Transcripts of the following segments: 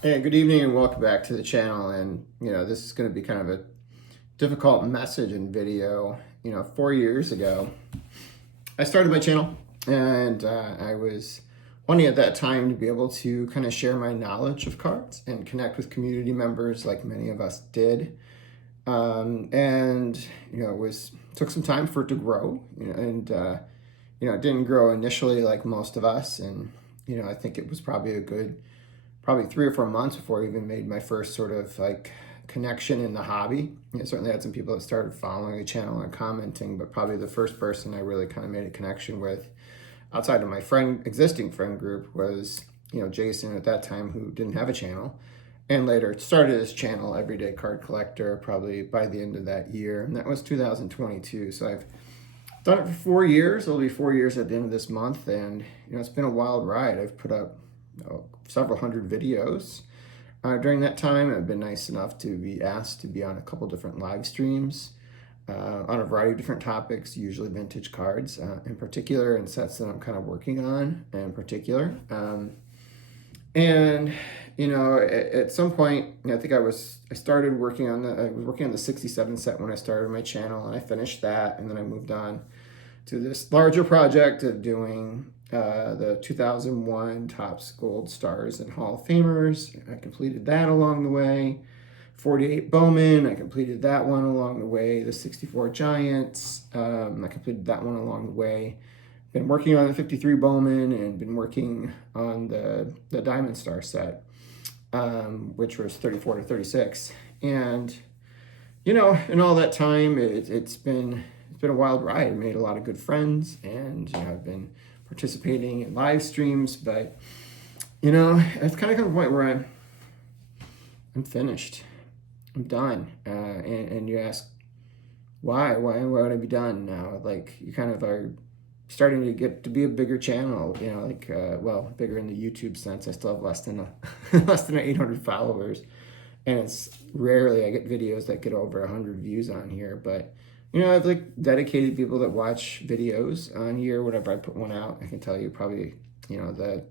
Hey, good evening and welcome back to the channel. And, this is going to be kind of a difficult message and video. 4 years ago, I started my channel and I was wanting at that time to be able to kind of share my knowledge of cards and connect with community members like many of us did. It took some time for it to grow, it didn't grow initially like most of us. And, I think it was probably 3 or 4 months before I even made my first sort of like connection in the hobby. Certainly had some people that started following the channel and commenting, but probably the first person I really kind of made a connection with outside of my existing friend group was, Jason at that time, who didn't have a channel and later started his channel, Everyday Card Collector, probably by the end of that year. And that was 2022. So I've done it for 4 years. It'll be 4 years at the end of this month. And, it's been a wild ride. I've put up several hundred videos during that time. I've been nice enough to be asked to be on a couple different live streams on a variety of different topics, usually vintage cards in particular, and sets that I'm kind of working on in particular. At some point, I think I was working on the 67 set when I started my channel, and I finished that, and then I moved on to this larger project of doing the 2001 Topps Gold Stars and Hall of Famers. I completed that along the way. 48 Bowman, I completed that one along the way. The 64 Giants, I completed that one along the way. Been working on the 53 Bowman and been working on the Diamond Star set, which was 34 to 36. And, in all that time, it's been a wild ride. I made a lot of good friends, and I've been participating in live streams, but it's kind of come to a point where I'm finished. I'm done. And you ask, why would I be done now? Like, you kind of are starting to get to be a bigger channel, bigger in the YouTube sense. I still have less than 800 followers, and it's rarely I get videos that get over 100 views on here. But I've dedicated people that watch videos on here. Whenever I put one out, I can tell you probably the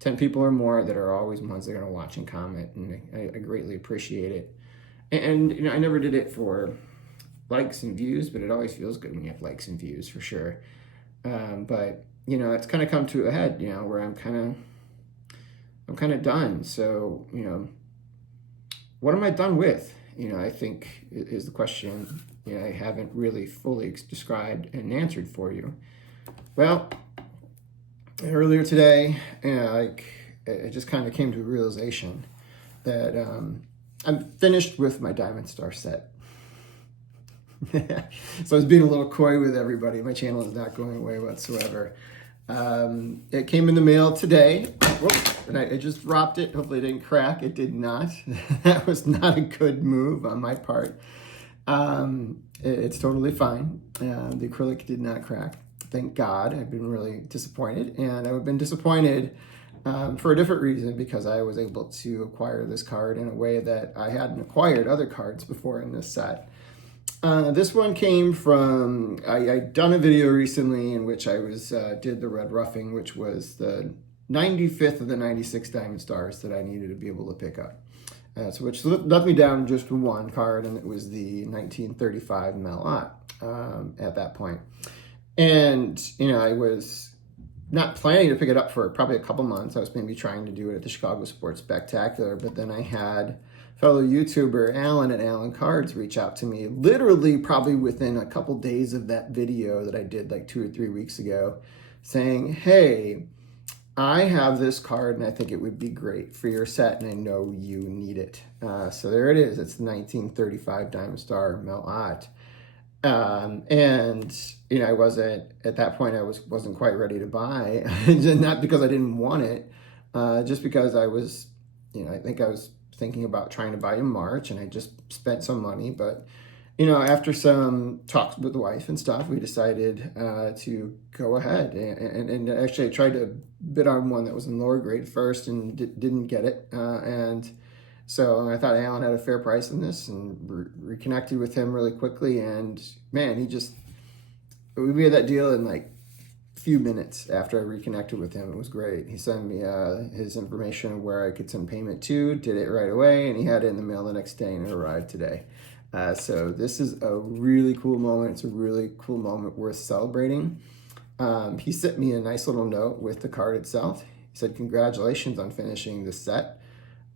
10 people or more that are always ones that are gonna watch and comment, and I greatly appreciate it. And I never did it for likes and views, but it always feels good when you have likes and views, for sure. But it's kind of come to a head, where I'm kind of done. So what am I done with? I think is the question. I haven't really fully described and answered for you. Well, earlier today, it just kind of came to a realization that I'm finished with my Diamond Star set. So I was being a little coy with everybody. My channel is not going away whatsoever. It came in the mail today. Whoops, and I just dropped it. Hopefully it didn't crack. It did not. That was not a good move on my part. It's totally fine. The acrylic did not crack. Thank God. I've been really disappointed, and I've been disappointed for a different reason, because I was able to acquire this card in a way that I hadn't acquired other cards before in this set. This one came from, I'd done a video recently in which I did the red roughing, which was the 95th of the 96 Diamond Stars that I needed to be able to pick up. Which left me down just one card, and it was the 1935 Mel Ott at that point. And, I was not planning to pick it up for probably a couple months. I was maybe trying to do it at the Chicago Sports Spectacular, but then I had fellow YouTuber Alan at Alan Cards reach out to me, literally probably within a couple days of that video that I did like 2 or 3 weeks ago, saying, hey, I have this card and I think it would be great for your set, and I know you need it. So there it is. It's the 1935 Diamond Star Mel Ott. I wasn't, at that point, I wasn't quite ready to buy. Not because I didn't want it, just because I was, I think I was thinking about trying to buy in March, and I just spent some money. But after some talks with the wife and stuff, we decided to go ahead. And actually, I tried to bid on one that was in lower grade first and didn't get it. And so I thought Alan had a fair price on this, and reconnected with him really quickly. And man, we made that deal in like few minutes after I reconnected with him. It was great. He sent me his information of where I could send payment to, did it right away, and he had it in the mail the next day, and it arrived today. So this is a really cool moment. It's a really cool moment worth celebrating. He sent me a nice little note with the card itself. He said, "Congratulations on finishing the set.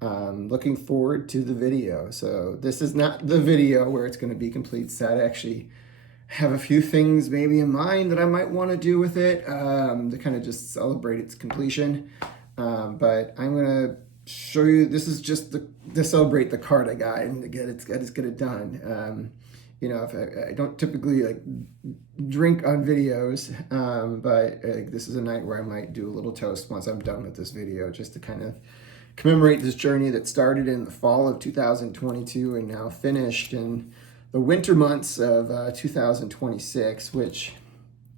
Looking forward to the video." So this is not the video where it's going to be complete set. I actually have a few things maybe in mind that I might want to do with it to kind of just celebrate its completion. But I'm going to show you, this is just to celebrate the card I got and to get it done. You know, if I don't typically like drink on videos, but this is a night where I might do a little toast once I'm done with this video, just to kind of commemorate this journey that started in the fall of 2022 and now finished in the winter months of 2026, which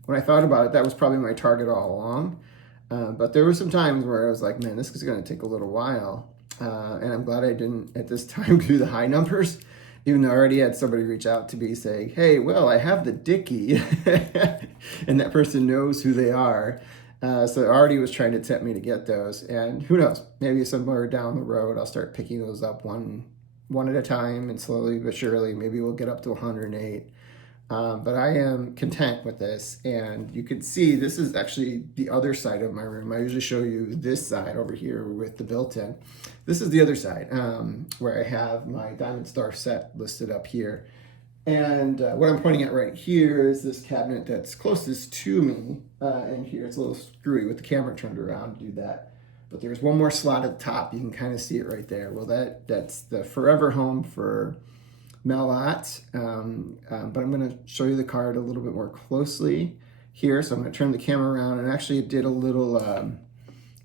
when I thought about it, that was probably my target all along. But there were some times where I was like, man, this is going to take a little while. And I'm glad I didn't at this time do the high numbers, even though I already had somebody reach out to me saying, hey, well, I have the Dickie. And that person knows who they are. So it already was trying to tempt me to get those. And who knows, maybe somewhere down the road, I'll start picking those up one at a time, and slowly but surely, maybe we'll get up to 108. But I am content with this. And you can see this is actually the other side of my room. I usually show you this side over here with the built-in. This is the other side where I have my Diamond Star set listed up here. And what I'm pointing at right here is this cabinet that's closest to me. And here it's a little screwy with the camera turned around to do that. But there's one more slot at the top. You can kind of see it right there. Well, that's the forever home for Mel Ott. But I'm going to show you the card a little bit more closely here. So I'm going to turn the camera around, and actually did a little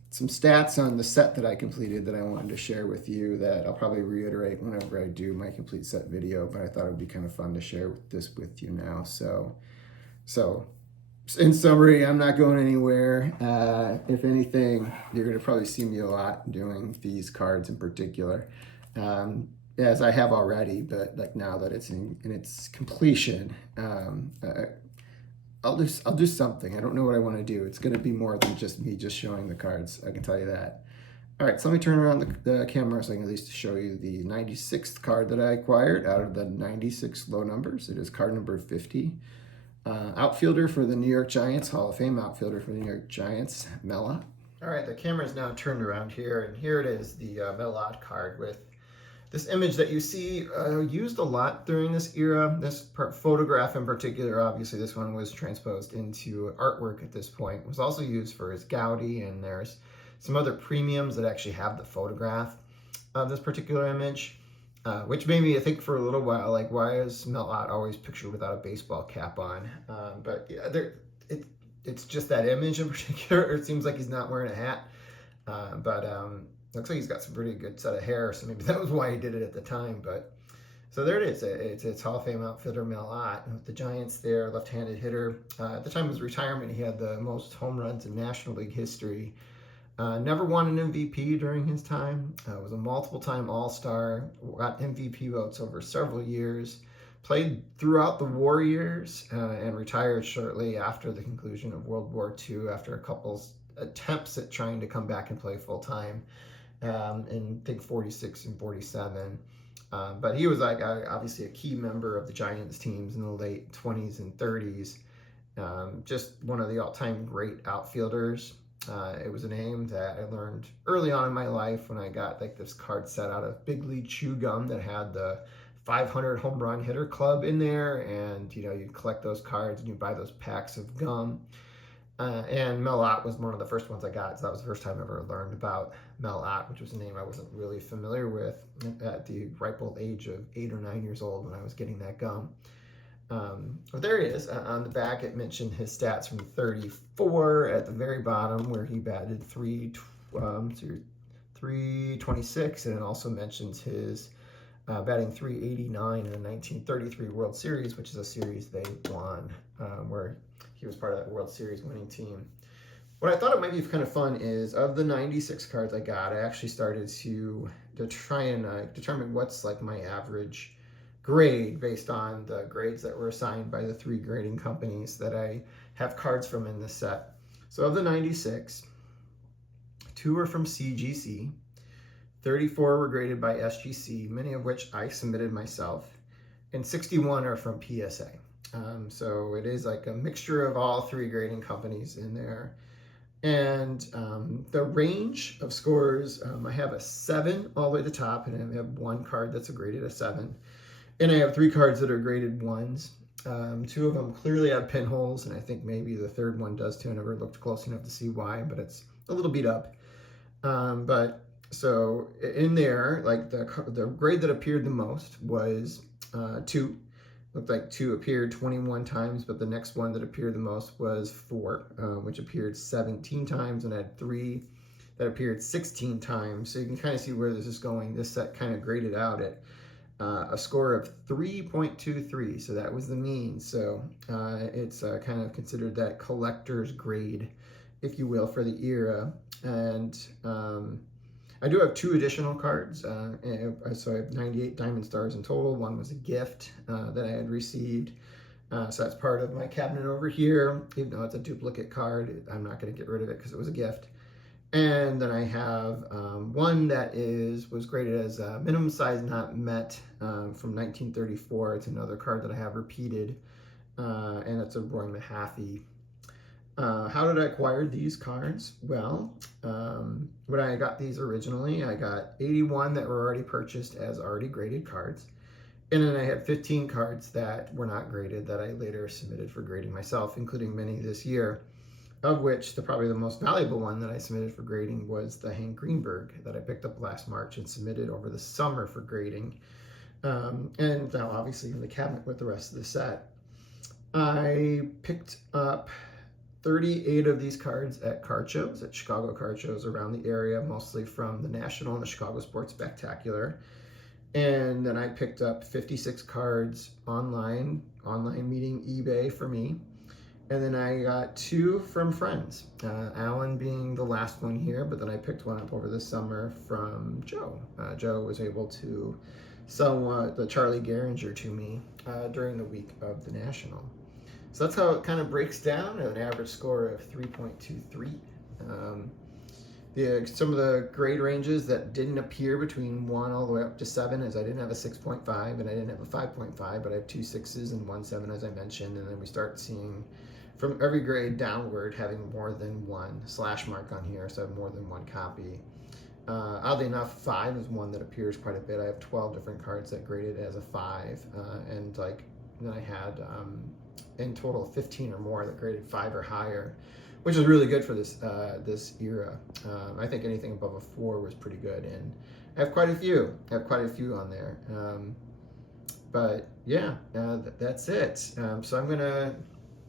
some stats on the set that I completed that I wanted to share with you that I'll probably reiterate whenever I do my complete set video, but I thought it would be kind of fun to share this with you now. So in summary, I'm not going anywhere. If anything, you're going to probably see me a lot doing these cards in particular, as I have already, but like now that it's in its completion, I'll do something. I don't know what I want to do. It's going to be more than just me just showing the cards. I can tell you that. All right, so let me turn around the camera so I can at least show you the 96th card that I acquired out of the 96 low numbers. It is card number 50. Outfielder for the New York Giants, Hall of Fame outfielder for the New York Giants, Mel Ott. All right, the camera is now turned around here, and here it is, the Mel Ott card with this image that you see used a lot during this era. This photograph in particular, obviously this one was transposed into artwork at this point. It was also used for his Gaudi, and there's some other premiums that actually have the photograph of this particular image. Which made me think for a little while, like, why is Mel Ott always pictured without a baseball cap on? But yeah, it's just that image in particular. It seems like he's not wearing a hat, but looks like he's got some pretty good set of hair, so maybe that was why he did it at the time. But so there it is. It's Hall of Fame outfielder Mel Ott with the Giants there, left-handed hitter. At the time of his retirement, he had the most home runs in National League history. Never won an MVP during his time. Was a multiple-time All-Star. Got MVP votes over several years. Played throughout the war years and retired shortly after the conclusion of World War II after a couple attempts at trying to come back and play full-time in, I think, 46 and 47. But he was like obviously a key member of the Giants teams in the late 20s and 30s. Just one of the all-time great outfielders. It was a name that I learned early on in my life when I got like this card set out of Big League Chew Gum that had the 500 home run hitter club in there, and you know, you'd collect those cards and you buy those packs of gum. And Mel Ott was one of the first ones I got, so that was the first time I ever learned about Mel Ott, which was a name I wasn't really familiar with at the ripe old age of 8 or 9 years old when I was getting that gum. But there he is. On the back, it mentioned his stats from 34 at the very bottom, where he batted 326, and it also mentions his batting 389 in the 1933 World Series, which is a series they won, where he was part of that World Series winning team. What I thought it might be kind of fun is, of the 96 cards I got, I actually started to try and determine what's like my average grade based on the grades that were assigned by the 3 grading companies that I have cards from in this set. So of the 96, 2 are from CGC, 34 were graded by SGC, many of which I submitted myself, and 61 are from PSA. So it is like a mixture of all 3 grading companies in there. And the range of scores, I have a 7 all the way to the top, and I have 1 card that's graded a 7. And I have 3 cards that are graded 1s. 2 of them clearly have pinholes, and I think maybe the 3rd one does too. I never looked close enough to see why, but it's a little beat up. But so in there, like the grade that appeared the most was 2. Looked like 2 appeared 21 times, but the next one that appeared the most was 4, which appeared 17 times, and I had 3 that appeared 16 times. So you can kind of see where this is going. This set kind of graded out at a score of 3.23, so that was the mean. So it's kind of considered that collector's grade, if you will, for the era. And I do have 2 additional cards, so I have 98 Diamond Stars in total. 1 was a gift that I had received, so that's part of my cabinet over here. Even though it's a duplicate card, I'm not going to get rid of it because it was a gift. And then I have 1 that was graded as minimum size not met from 1934. It's another card that I have repeated, and it's a Roy Mahaffey. How did I acquire these cards? Well, when I got these originally, I got 81 that were already purchased as already graded cards. And then I had 15 cards that were not graded that I later submitted for grading myself, including many this year, of which probably the most valuable one that I submitted for grading was the Hank Greenberg that I picked up last March and submitted over the summer for grading. And now obviously in the cabinet with the rest of the set. I picked up 38 of these cards at card shows, at Chicago card shows around the area, mostly from the National and the Chicago Sports Spectacular. And then I picked up 56 cards online meeting eBay for me. And then I got 2 from friends, Alan being the last one here, but then I picked 1 up over the summer from Joe. Joe was able to sell the Charlie Gehringer to me during the week of the National. So that's how it kind of breaks down at an average score of 3.23. Some of the grade ranges that didn't appear between 1 all the way up to 7 is I didn't have a 6.5 and I didn't have a 5.5, but I have 2 6s and 1 7 as I mentioned, and then we start seeing from every grade downward having more than 1 slash mark on here, so I have more than 1 copy. Oddly enough, 5 is one that appears quite a bit. I have 12 different cards that graded as a 5, and then I had in total 15 or more that graded 5 or higher, which is really good for this this era. I think anything above a 4 was pretty good, and I have quite a few. On there. But yeah, that's it. So I'm gonna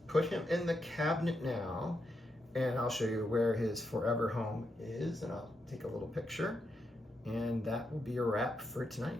put him in the cabinet now, and I'll show you where his forever home is, and I'll take a little picture, and that will be a wrap for tonight.